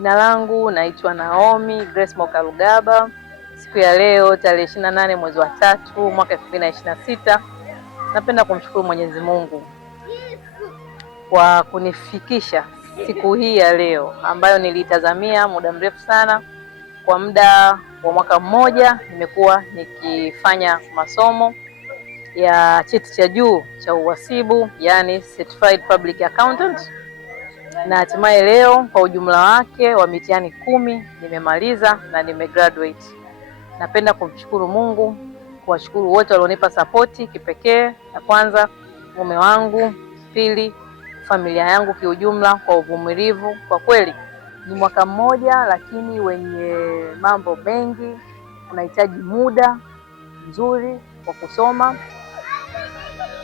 Jina langu naitwa Naomi Grace Mokalugaba. Siku ya leo tarehe 28 mwezi wa 3 mwaka 2026, napenda kumshukuru Mwenyezi Mungu kwa kunifikisha siku hii ya leo ambayo nilitazamia muda mrefu sana. Kwa muda wa mwaka mmoja nimekuwa nikifanya masomo ya cheti cha juu cha uhasibu, yani Certified Public Accountant, na hatimaye leo kwa ujumla wake wa mitihani 10 nimemaliza na nimegraduate. Napenda kumshukuru Mungu, kuwashukuru wote walionipa sapoti kipekee. Ya kwanza mume wangu, pili familia yangu kiujumla kwa uvumilivu. Kwa kweli ni mwaka mmoja lakini wenye mambo mengi, unahitaji muda mzuri wa kusoma.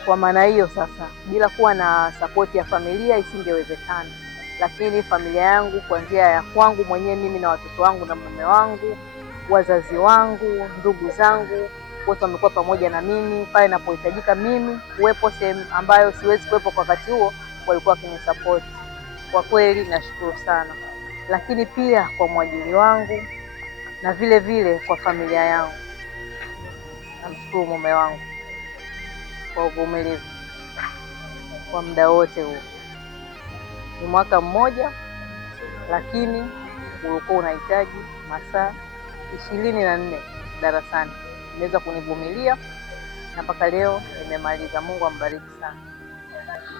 Kwa maana hiyo sasa, bila kuwa na sapoti ya familia isingewezekana. Lakini familia yangu kuanzia ya kwangu mwenyewe mimi na watoto wangu na mume wangu, wazazi wangu, ndugu zangu, wote wamekuwa pamoja na mimi pale napohitajika mimi kuwepo sehemu ambayo siwezi kuwepo kwa wakati huo, walikuwa wakinisupport. Kwa kweli nashukuru sana. Lakini pia kwa mwajiri wangu na vile vile kwa familia yangu. Namshukuru mume wangu kwa uvumilivu kwa muda wote huu. Ni mwaka mmoja lakini ulikuwa unahitaji masaa 24 darasani. Nimeweza kunivumilia na mpaka leo nimemaliza. Mungu ambariki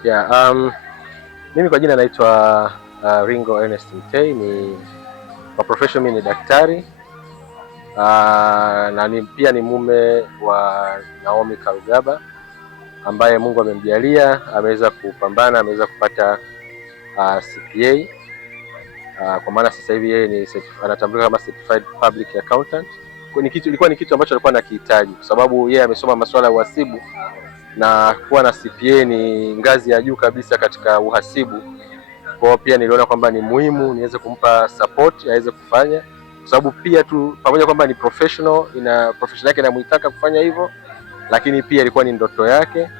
sana. Mimi kwa jina naitwa Ringo Ernest Mtei, ni kwa profession mimi ni daktari na pia ni mume wa Naomi Kalugaba ambaye Mungu amemjalia ameweza kupambana, ameweza kupata CPA kwa maana sasa hivi yeye anatambulika kama Certified Public Accountant. Ilikuwa ni kitu ambacho alikuwa anakihitaji kwa sababu yeye amesoma masuala ya uhasibu na kuwa na CPA ni ngazi ya juu kabisa katika uhasibu. Kwa hiyo pia niliona kwamba ni muhimu niweze kumpa support aweze kufanya, kwa sababu pia tu pamoja kwamba ni professional, profession yake inamtaka kufanya hivyo, lakini pia ilikuwa ni ndoto yake.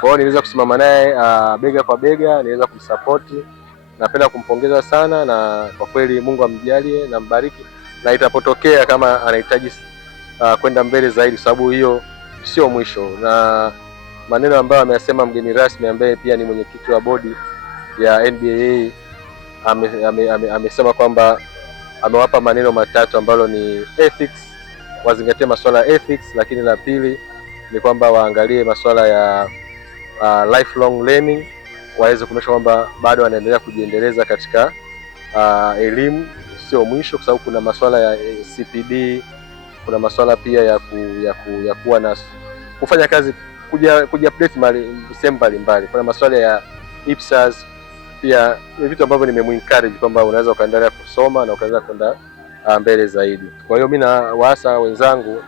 Kwa hiyo niliweza kusimama naye bega kwa bega, niweza kumsupport. Napenda kumpongeza sana na kwa kweli Mungu amjalie na mbariki, na itapotokea kama anahitaji kwenda mbele zaidi, sababu hiyo sio mwisho. Na maneno ambayo ameyasema mgeni rasmi ambaye pia ni mwenyekiti wa bodi ya NBAA amesema kwamba amewapa maneno matatu ambalo ni ethics, wazingatie masuala ya ethics, lakini la pili ni kwamba waangalie masuala ya lifelong learning, waweze kumesha kwamba bado wanaendelea kujiendeleza katika elimu, sio mwisho, kwa sababu kuna masuala ya CPD, kuna masuala pia ya kuwa na kufanya kazi kuja update sehemu mbalimbali, kuna masuala ya IPSAS pia. Ni vitu ambavyo nimemuencourage kwamba unaweza ukaendelea kusoma na ukaweza kwenda mbele zaidi. Kwa hiyo mimi na waasa wenzangu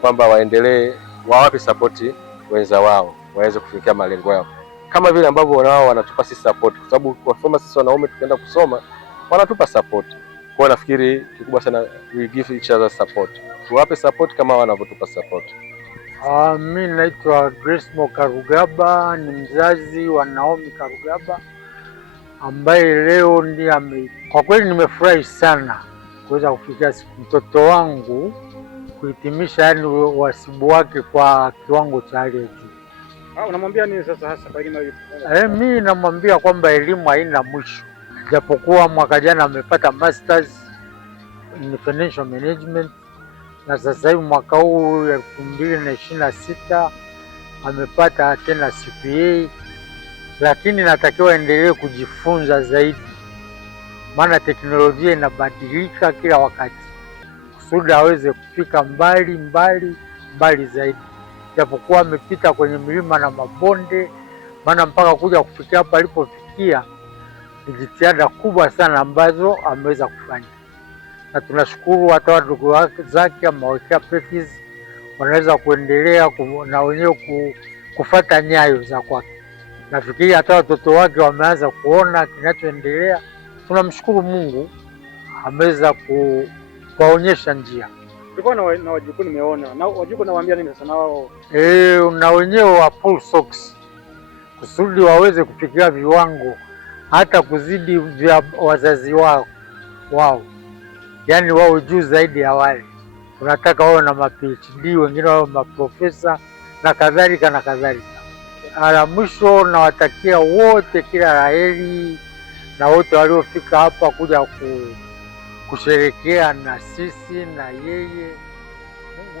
kwamba waendelee, wawape support wenza wao waweze kufikia malengo yao kama vile ambavyo wao wanatupa sisi support, kwa sababu kwa kama sisi wanaume tukienda kusoma wanatupa support. Kwa nafikiri kikubwa sana we give each other support, tuwape support kama wanavyotupa support. Mimi naitwa Grace Mokalugaba, ni mzazi wa Naomi Kalugaba ambaye leo ndiye kwa kweli nimefurahi sana kuweza kufikia mtoto wangu kuhitimisha yani uhasibu wake kwa kiwango cha hali ya juu. Unamwambia nini sasa hasa kwa elimu hiyo? Mimi namwambia kwamba elimu haina mwisho. Japokuwa mwaka jana amepata masters in financial management na sasa hivi mwaka huu 2026 amepata tena CPA, lakini natakiwa endelee kujifunza zaidi, maana teknolojia inabadilika kila wakati, kusudi aweze kufika mbali zaidi. Japokuwa amepita kwenye milima na mabonde, maana mpaka kuja kufikia hapa alipofikia ni jitihada kubwa sana ambazo ameweza kufanya, na tunashukuru hata wadogo zake amewekea practice, wanaweza kuendelea na wenyewe kufuata nyayo za kwake. Nafikiri hata watoto wake wameanza kuona kinachoendelea. Tunamshukuru Mungu ameweza kuwaonyesha njia. Tulikuwa na wajukuu, nimeona na wajukuu, nawaambia nini sasa na wao? Na wenyewe wa pull socks kusudi waweze kufikia viwango hata kuzidi vya wazazi wao. wao, yaani wao juu zaidi ya wale. Tunataka wawe na ma-PhD, wengine wawe maprofesa na kadhalika na kadhalika. La mwisho, nawatakia wote kila la heri na wote waliofika hapa kuja kusherekea na sisi na yeye. Mungu